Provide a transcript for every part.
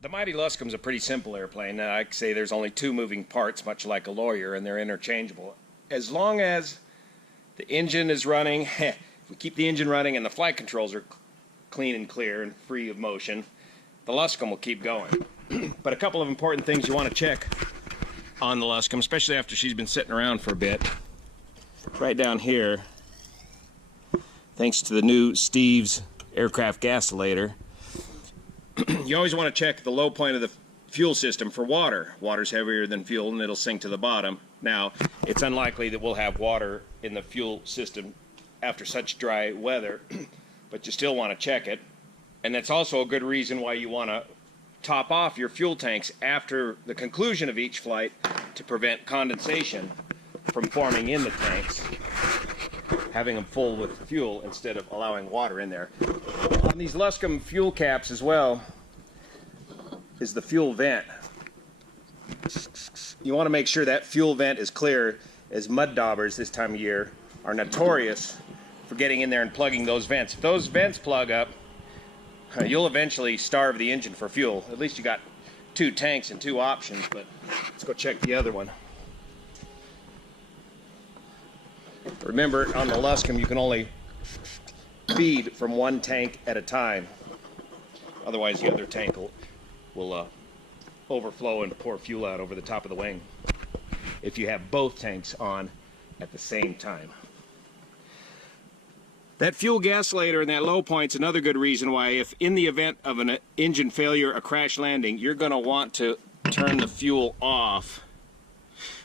The Mighty Luscombe is a pretty simple airplane. I could say there's only two moving parts, much like a lawyer, and they're interchangeable. As long as the engine is running, if we keep the engine running and the flight controls are clean and clear and free of motion, the Luscombe will keep going. But a couple of important things you want to check on the Luscombe, especially after she's been sitting around for a bit. Right down here, thanks to the new Steve's aircraft gasilator, you always want to check the low point of the fuel system for water. Water's heavier than fuel and it'll sink to the bottom. Now, it's unlikely that we'll have water in the fuel system after such dry weather, but you still want to check it. And that's also a good reason why you want to top off your fuel tanks after the conclusion of each flight to prevent condensation from forming in the tanks, having them full with fuel instead of allowing water in there. On these Luscombe fuel caps as well is the fuel vent. You want to make sure that fuel vent is clear, as mud daubers this time of year are notorious for getting in there and plugging those vents. If those vents plug up, you'll eventually starve the engine for fuel. At least you got two tanks and two options, but let's go check the other one. Remember, on the Luscombe, you can only feed from one tank at a time. Otherwise, the other tank will overflow and pour fuel out over the top of the wing if you have both tanks on at the same time. That fuel gasilator and that low point's another good reason why, if in the event of an engine failure, a crash landing, you're going to want to turn the fuel off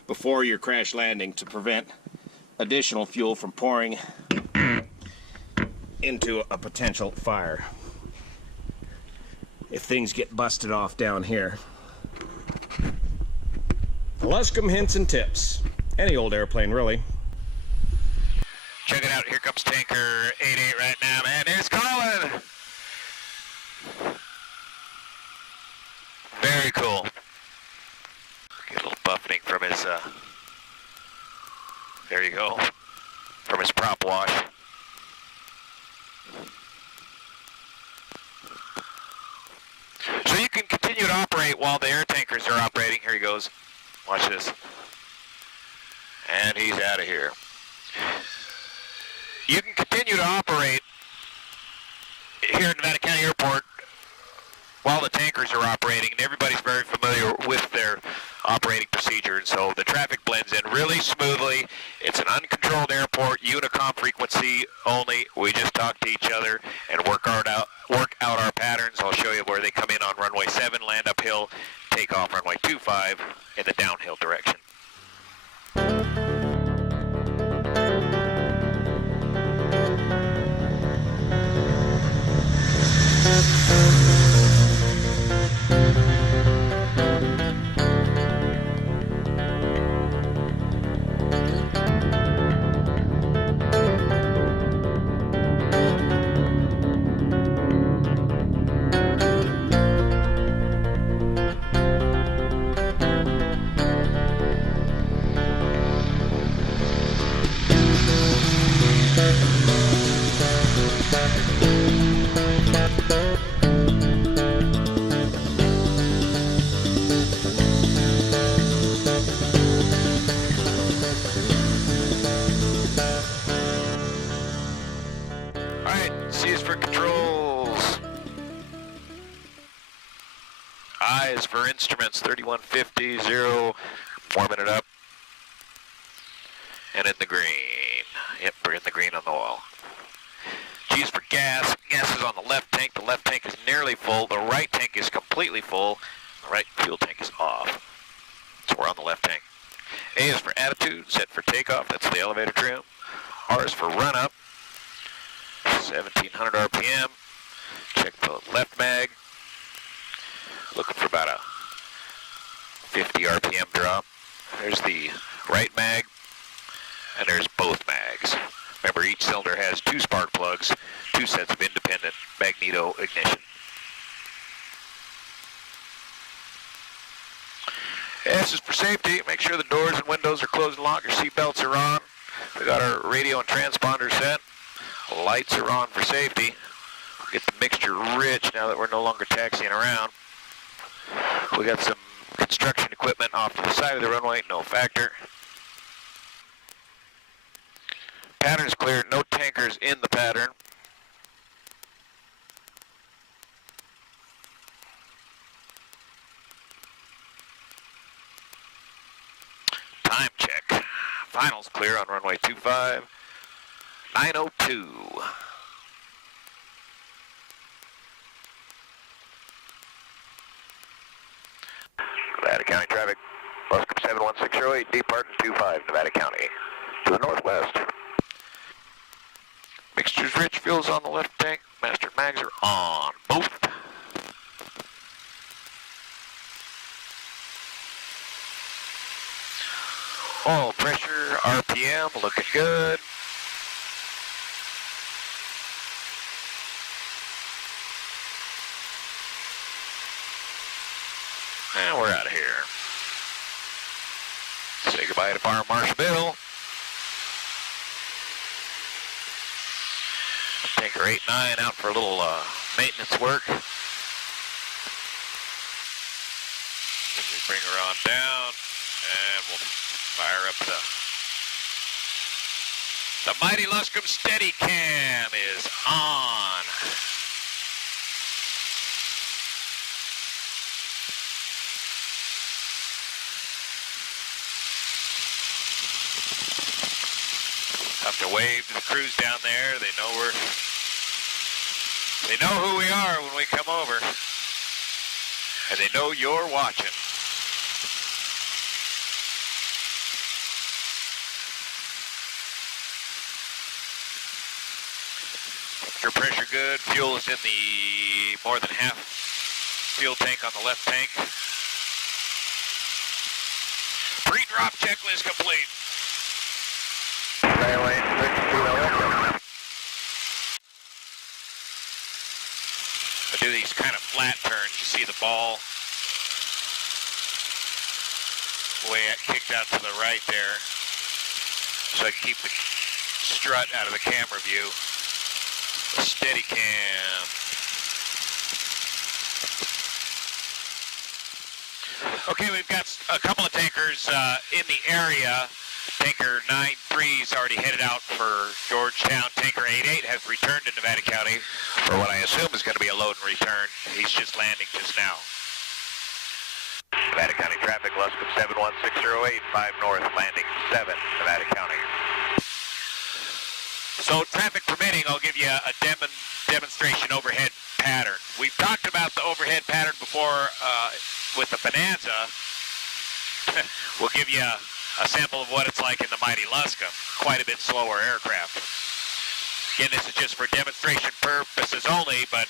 before your crash landing to prevent additional fuel from pouring into a potential fire if things get busted off down here. The Luscombe hints and tips. Any old airplane, really. Check it out. Here comes Tanker 88 right now, man. Here's Colin. Very cool. Get a little buffeting from his, there you go, from his prop wash. So you can continue to operate while the air tankers are operating. Here he goes. Watch this. And he's out of here. You can continue to operate here at Nevada County Airport while the tankers are operating, and everybody's very familiar with their operating procedure, and so the traffic blends in really smoothly. It's an uncontrolled airport, Unicom frequency only. We just talk to each other and work out our patterns. I'll show you where they come in on runway 7, land uphill, take off runway 25 in the downhill direction. C is for controls. I is for instruments, 3150, 0, warming it up. And in the green. Yep, we're in the green on the wall. G is for gas. Gas is on the left tank. The left tank is nearly full. The right tank is completely full. The right fuel tank is off. So we're on the left tank. A is for attitude, set for takeoff. That's the elevator trim. R is for run up. 1700 RPM. Check the left mag. Looking for about a 50 RPM drop. There's the right mag, and there's both mags. Remember, each cylinder has 2 spark plugs, 2 sets of independent magneto ignition. S is for safety. Make sure the doors and windows are closed and locked. Your seat belts are on. We got our radio and transponder set. Lights are on for safety. Get the mixture rich now that we're no longer taxiing around. We got some construction equipment off to the side of the runway, no factor. Pattern's clear, no tankers in the pattern. Time check. Finals clear on runway 25, 9:02. Nevada County traffic, Luscombe 71608, departing 25, Nevada County. To the northwest. Mixtures rich, fuels on the left tank, master mags are on both. Oil pressure, RPM, looking good. And we're out of here. Say goodbye to Farm Marshal Bill. Tanker 8-9 out for a little maintenance work. We bring her on down, and we'll fire up the Mighty Luscombe steady cam is on. Have to wave to the crews down there. They know who we are when we come over, and they know you're watching. Temperature pressure good. Fuel is in the more than half fuel tank on the left tank. Pre-drop checklist complete. I do these kind of flat turns. You see the ball way it kicked out to the right there, so I can keep the strut out of the camera view. A steady cam. Okay, we've got a couple of tankers in the area. Tanker 9-3 is already headed out for Georgetown. Tanker 8-8 has returned to Nevada County for what I assume is going to be a load and return. He's just landing just now. Nevada County traffic, Luscombe 71608, 5 north, landing 7, Nevada County. So traffic permitting, I'll give you a demonstration overhead pattern. We've talked about the overhead pattern before with the Bonanza. We'll give you a sample of what it's like in the Mighty Luscombe. Quite a bit slower aircraft. Again, this is just for demonstration purposes only, but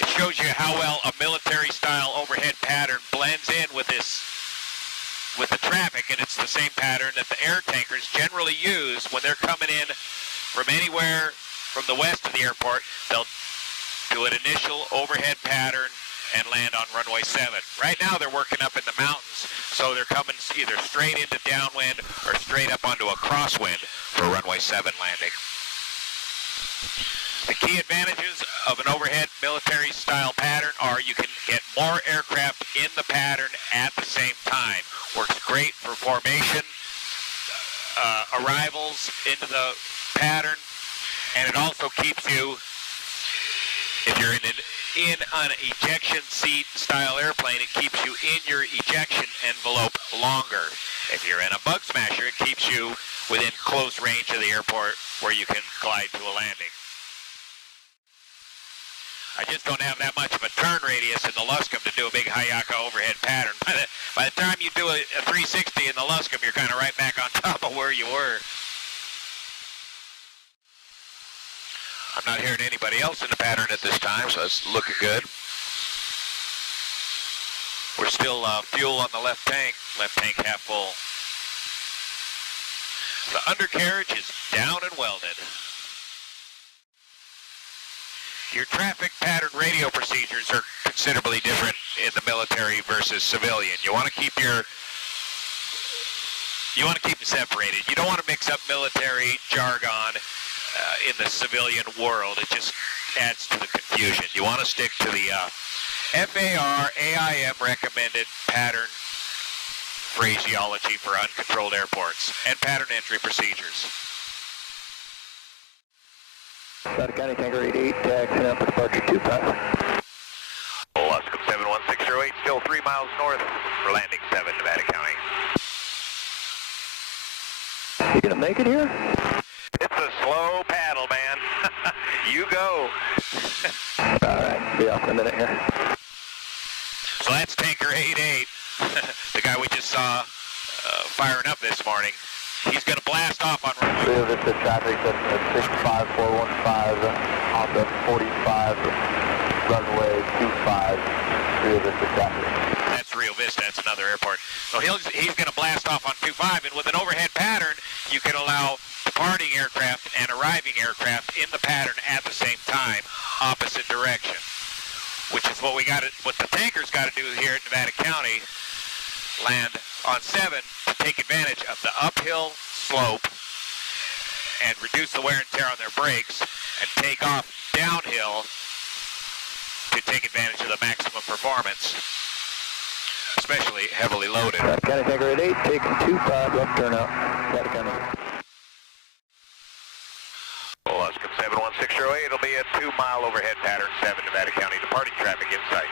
it shows you how well a military-style overhead pattern blends in with the traffic, and it's the same pattern that the air tankers generally use when they're coming in from anywhere from the west of the airport. They'll do an initial overhead pattern and land on runway 7. Right now they're working up in the mountains, so they're coming either straight into downwind or straight up onto a crosswind for runway 7 landing. The key advantages of an overhead military-style pattern are you can get more aircraft in the pattern at the same time. Works great for formation, arrivals into the pattern, and it also keeps you, if you're in an ejection seat style airplane, it keeps you in your ejection envelope longer. If you're in a bug smasher, it keeps you within close range of the airport where you can glide to a landing. I just don't have that much of a turn radius in the Luscombe to do a big Hayaka overhead pattern. By the time you do a 360 in the Luscombe, you're kind of right back on top of where you were. I'm not hearing anybody else in the pattern at this time, so it's looking good. We're still fuel on the left tank half full. The undercarriage is down and welded. Your traffic pattern radio procedures are considerably different in the military versus civilian. You want to keep them separated. You don't want to mix up military jargon in the civilian world. It just adds to the confusion. You want to stick to the FAR AIM recommended pattern phraseology for uncontrolled airports and pattern entry procedures. Nevada County Tanker 88, taxiing up for departure 25. Luscombe 71608, still 3 miles north for landing 7, Nevada County. You gonna make it here? It's a slow paddle, man. You go. Alright, be off in a minute here. So that's Tanker 88, the guy we just saw firing up this morning. He's going to blast off on runway. Rio Vista traffic, that's 65415 off the 45, runway 25, Rio Vista traffic. That's Rio Vista, that's another airport. So he's going to blast off on 25, and with an overhead pattern, you can allow departing aircraft and arriving aircraft in the pattern at the same time, opposite direction. Which is what what the tankers got to do here at Nevada County, land on 7 to take advantage of the uphill slope and reduce the wear and tear on their brakes, and take off downhill to take advantage of the maximum performance, especially heavily loaded. County Tanker 88, taking 25, left turnout, Nevada County. Luscombe 71608, it'll be a 2-mile overhead pattern, 7 Nevada County, departing traffic in sight.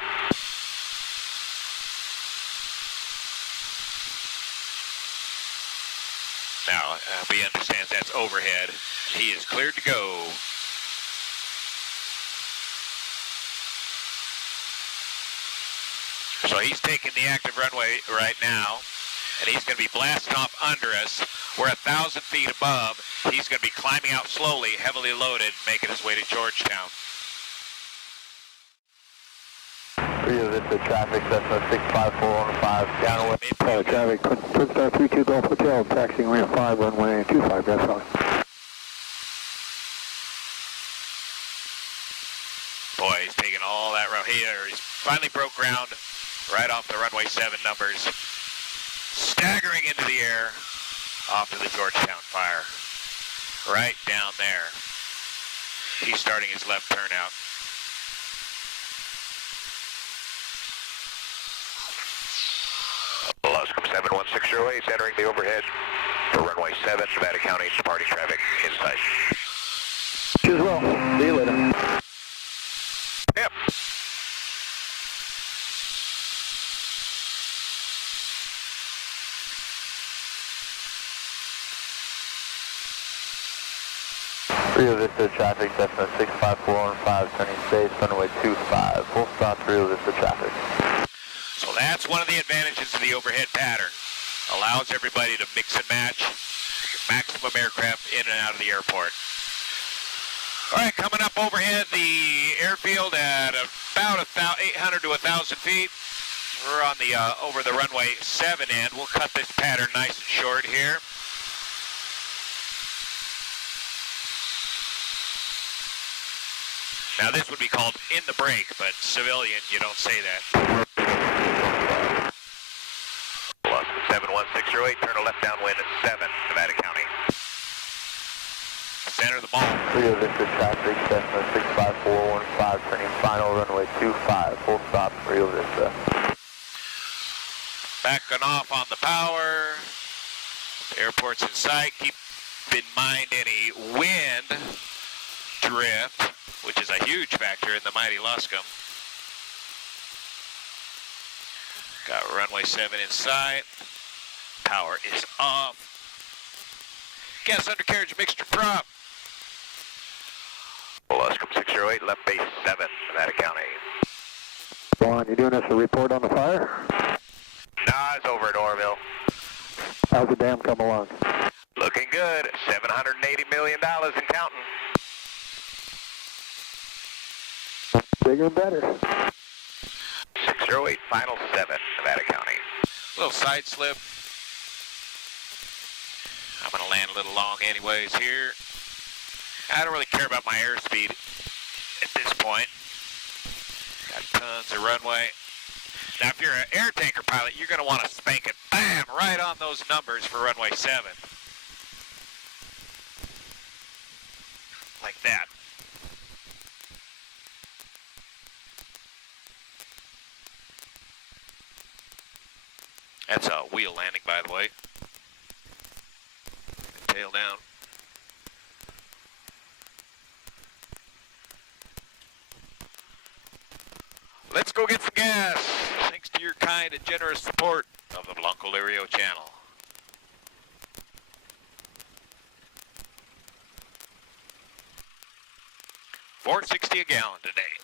Now, he understands that's overhead. He is cleared to go. So he's taking the active runway right now, and he's going to be blasting off under us. We're 1,000 feet above. He's going to be climbing out slowly, heavily loaded, making his way to Georgetown. Rio Vista traffic, Cessna 65415, downwind. Traffic, Twin Star 32 Gulf Hotel, taxiing ramp 5, runway 25, that's fine. Boy, he's taking all that route here. He's finally broke ground right off the runway 7 numbers. Staggering into the air off to the Georgetown fire. Right down there. He's starting his left turnout. Luscombe 71608 entering the overhead for runway 7, Nevada County, departing traffic in sight. You as well. See you later. Yep. Rio Vista traffic, Cessna 65415, turning space, runway 25, full stop Rio Vista traffic. So that's one of the advantages of the overhead pattern. Allows everybody to mix and match maximum aircraft in and out of the airport. All right, coming up overhead, the airfield at about 800 to 1,000 feet. We're on the over the runway 7 end. We'll cut this pattern nice and short here. Now this would be called in the break, but civilian, you don't say that. 71608, turn a left downwind at 7, Nevada County. Center the ball. Rio Vista traffic, Cessna 65415, turning final runway 25, full stop Rio Vista. Backing off on the power. Airport's in sight. Keep in mind any wind drift, which is a huge factor in the Mighty Luscombe. Got runway 7 in sight. Power is off. Gas undercarriage mixture prop. Luscombe 608, left base 7, Nevada County. Juan, you doing us a report on the fire? Nah, it's over at Orville. How's the dam come along? Looking good. $780 million and counting. Bigger and better. 608, final 7, Nevada County. Little side slip. I'm going to land a little long anyways here. I don't really care about my airspeed at this point. Got tons of runway. Now, if you're an Airtanker pilot, you're going to want to spank it, bam, right on those numbers for runway 7. Like that. That's a wheel landing, by the way. Tail down. Let's go get some gas, thanks to your kind and generous support of the Blanco Lirio channel. 460 a gallon today.